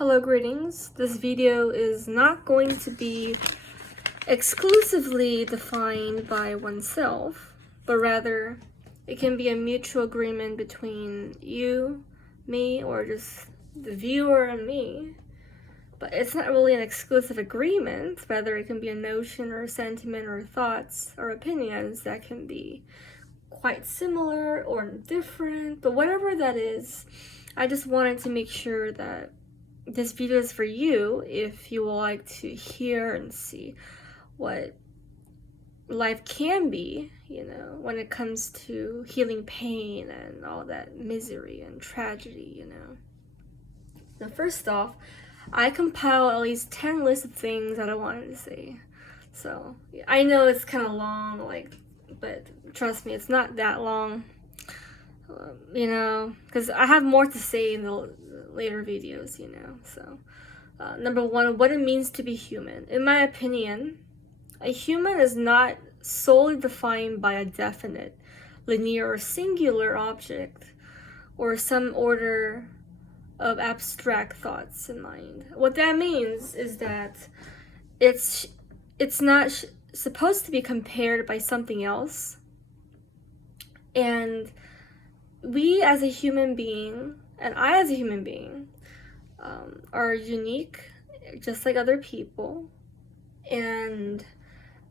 Hello, greetings. This video is not going to be exclusively defined by oneself, but rather it can be a mutual agreement between you, me, or just the viewer and me. But it's not really an exclusive agreement. Rather, it can be a notion or a sentiment or thoughts or opinions that can be quite similar or different, but whatever that is, I just wanted to make sure that this video is for you if you would like to hear and see what life can be, when it comes to healing pain and all that misery and tragedy, Now, first off, I compiled at least 10 lists of things that I wanted to say. So, I know it's kind of long, but trust me, it's not that long, because I have more to say in the later videos, So, number one, what it means to be human. In my opinion, a human is not solely defined by a definite, linear, or singular object, or some order of abstract thoughts in mind. What that means is that it's not supposed to be compared by something else, and we as a human being, and I as a human being, are unique, just like other people. And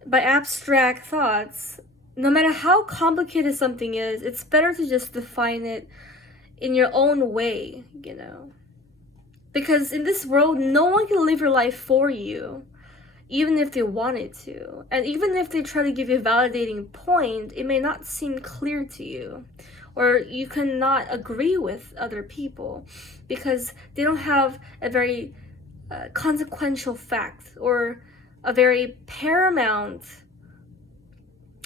by abstract thoughts, no matter how complicated something is, it's better to just define it in your own way, Because in this world, no one can live your life for you, even if they wanted to. And even if they try to give you a validating point, it may not seem clear to you. Or you cannot agree with other people because they don't have a very consequential fact or a very paramount,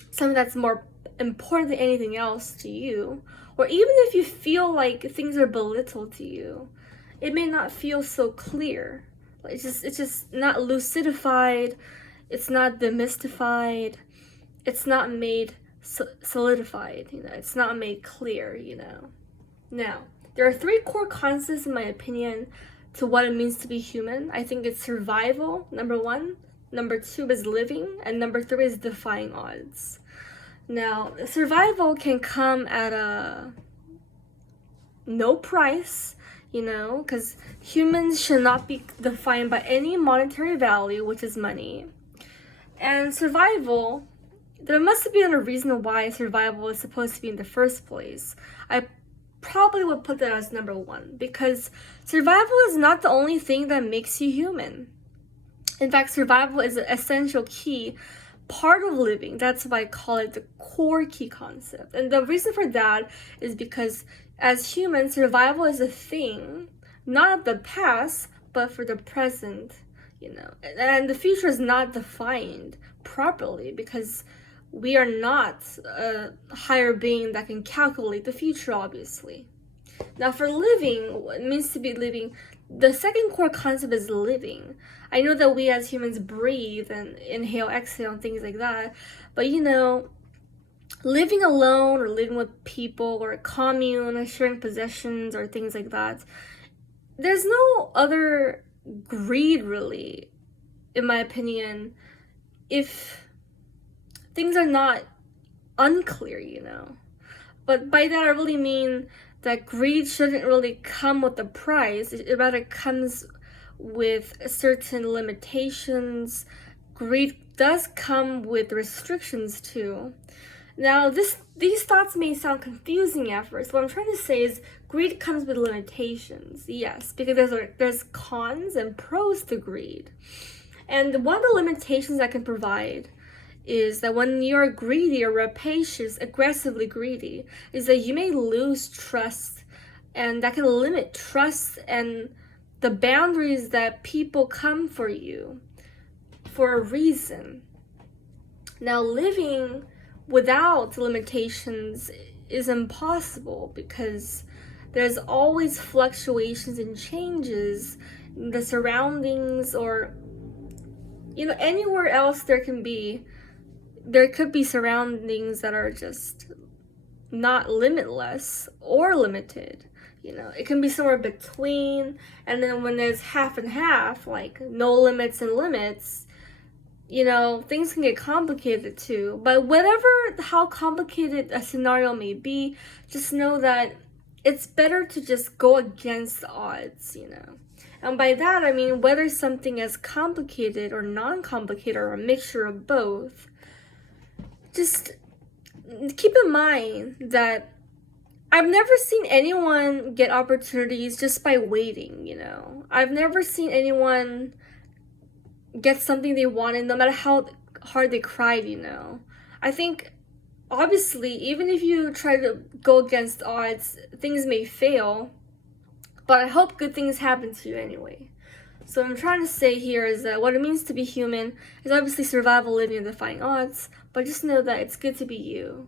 something that's more important than anything else to you. Or even if you feel like things are belittled to you, it may not feel so clear. It's just not lucidified, it's not demystified, it's not made solidified, it's not made clear, Now, there are 3 core concepts, in my opinion, to what it means to be human. I think it's survival, number 1. Number 2 is living, and number 3 is defying odds. Now, survival can come at no price, because humans should not be defined by any monetary value, which is money. And survival, there must have been a reason why survival is supposed to be in the first place. I probably would put that as number 1, because survival is not the only thing that makes you human. In fact, survival is an essential key part of living. That's why I call it the core key concept. And the reason for that is because as humans, survival is a thing, not of the past, but for the present, And the future is not defined properly because we are not a higher being that can calculate the future, obviously. Now, for living, what it means to be living, the second core concept is living. I know that we as humans breathe and inhale, exhale, and things like that, but living alone or living with people or a commune or sharing possessions or things like that, there's no other greed, really, in my opinion, if things are not unclear, But by that, I really mean that greed shouldn't really come with a price. It rather comes with certain limitations. Greed does come with restrictions too. Now, these thoughts may sound confusing at first. What I'm trying to say is greed comes with limitations, yes, because there's cons and pros to greed. And one of the limitations I can provide is that when you're greedy or rapacious, aggressively greedy, is that you may lose trust, and that can limit trust and the boundaries that people come for you for a reason. Now, living without limitations is impossible because there's always fluctuations and changes in the surroundings, or anywhere else there could be surroundings that are just not limitless or limited. You know, it can be somewhere between, and then when there's half and half, like no limits and limits, you know, things can get complicated too. But whatever, how complicated a scenario may be, just know that it's better to just go against the odds, you know. And by that, I mean, whether something is complicated or non-complicated or a mixture of both, just keep in mind that I've never seen anyone get opportunities just by waiting, you know. I've never seen anyone get something they wanted no matter how hard they cried, you know. I think, obviously, even if you try to go against odds, things may fail, but I hope good things happen to you anyway. So what I'm trying to say here is that what it means to be human is obviously survival, living, and defying odds, but just know that it's good to be you.